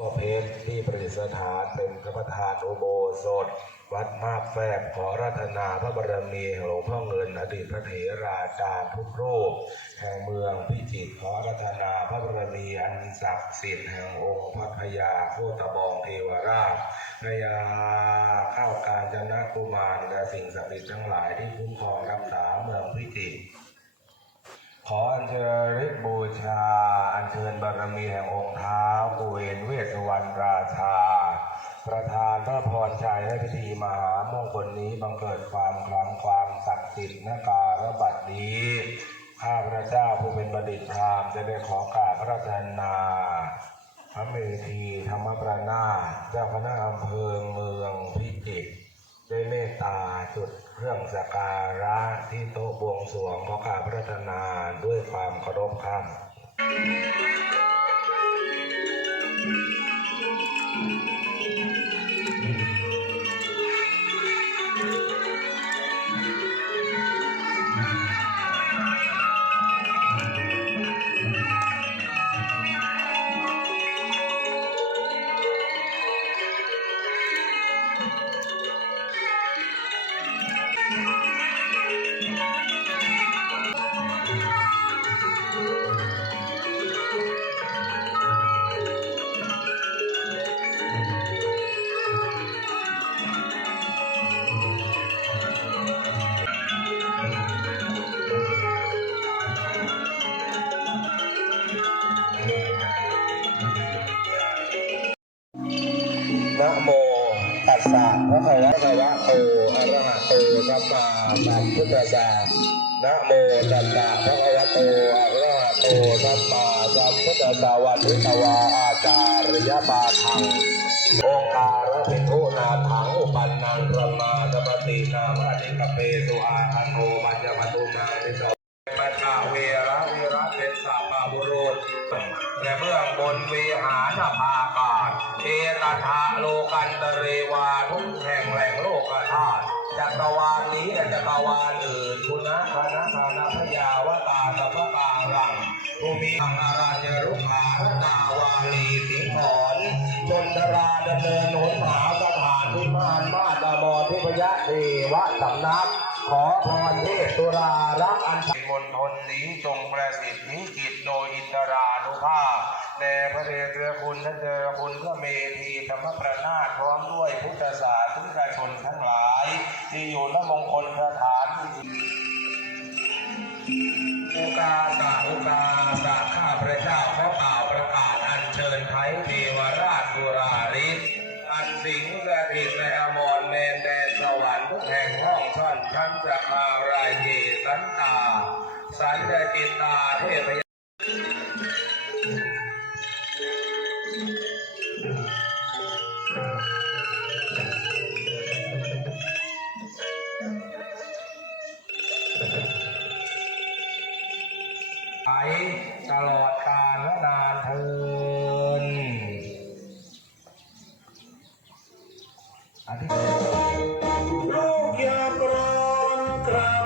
พ่อเพชรที่ประดิษฐานเป็นพระประธานอุโบสถ วัดมาบแฝกขอรัตนาพระบารมีหลวงพ่อเงินอดีตพระเถราจารย์ทุกรูปแห่งเมืองพิจิตรขอรัตนาพระบารมีอันศักดิ์สิทธิ์แห่งองค์พระพยาโคตบองเทวราชพยาข้าวกาญจนกุมารและสิ่งศักดิ์สิทธิ์ทั้งหลายที่คุ้มครองรักษาเมืองพิจิตรขออัญเชิญบูชา เชิญบารมีแห่งองค์เท้ากุเวนเวสวรรณราชา ประธานพระพรชัยให้พิธีมหามงคลนี้บังเกิดความคลังความศักดิ์สิทธิ์นการะบัดนี้ ข้าพระเจ้าผู้เป็นบัณฑิตพราหมณ์จะได้ขอกราบพระราชนาพระเมธีธรรมประนาเจ้าคณะอำเภอเมืองพิจิตรได้เมตตาจุดเครื่องสักการะที่โต๊ะบวงสรวงขอกราบพระราชนาด้วยความเคารพครับ นะพระคะวะคะวะโตอะระหะโตสัมมาสัมพุทธัสสะนะโมตัสสะพระคะวะโตอะระหะโตสัมมาสัมพุทธัสสะวันทิตวาอาจารยปาทังองค์การะภิกขุนาถังอุปันนังระมาสปตินามานิกเปสุอาคาโตมัญญปตุนาติโส เอตทาโลกันตเรวาทุกแห่งแหล่งโลกธาตุจักรวาลนี้และจักรวาลอื่นคุณะคณะคณะพยาวตาสัพพะกาลังภูมิอังอาราญรุขาตาวาลีสิงหอนชนดราดำเนินหนหาสถานพิมานมาตามอทิพยะเทวะสำนักขอพรเทพตุรารักอันเป็นมณฑลนี้จงประสิทธิ์นิจิตโดยอินทรานุภาพ แด่พระเดชพระคุณและเดชพระคุณพระเมธีธรรมประนาถพร้อมด้วยพุทธศาสนิกชนทั้งหลาย ที่อยู่ณมงคลสถานอุกาสะอุกาสะข้าพระเจ้าขอกล่าประกาศอัญเชิญไทยเทวราชบุราริศอันสิงสถิตในอมรเมนแดนสวรรค์ทุกแห่งห้องช่อนชั้นจักรารายเกสันตา สันจจิตตาเทพย ตลอดกาลนานเทินอธิษฐานลูกยาปรอนกราบ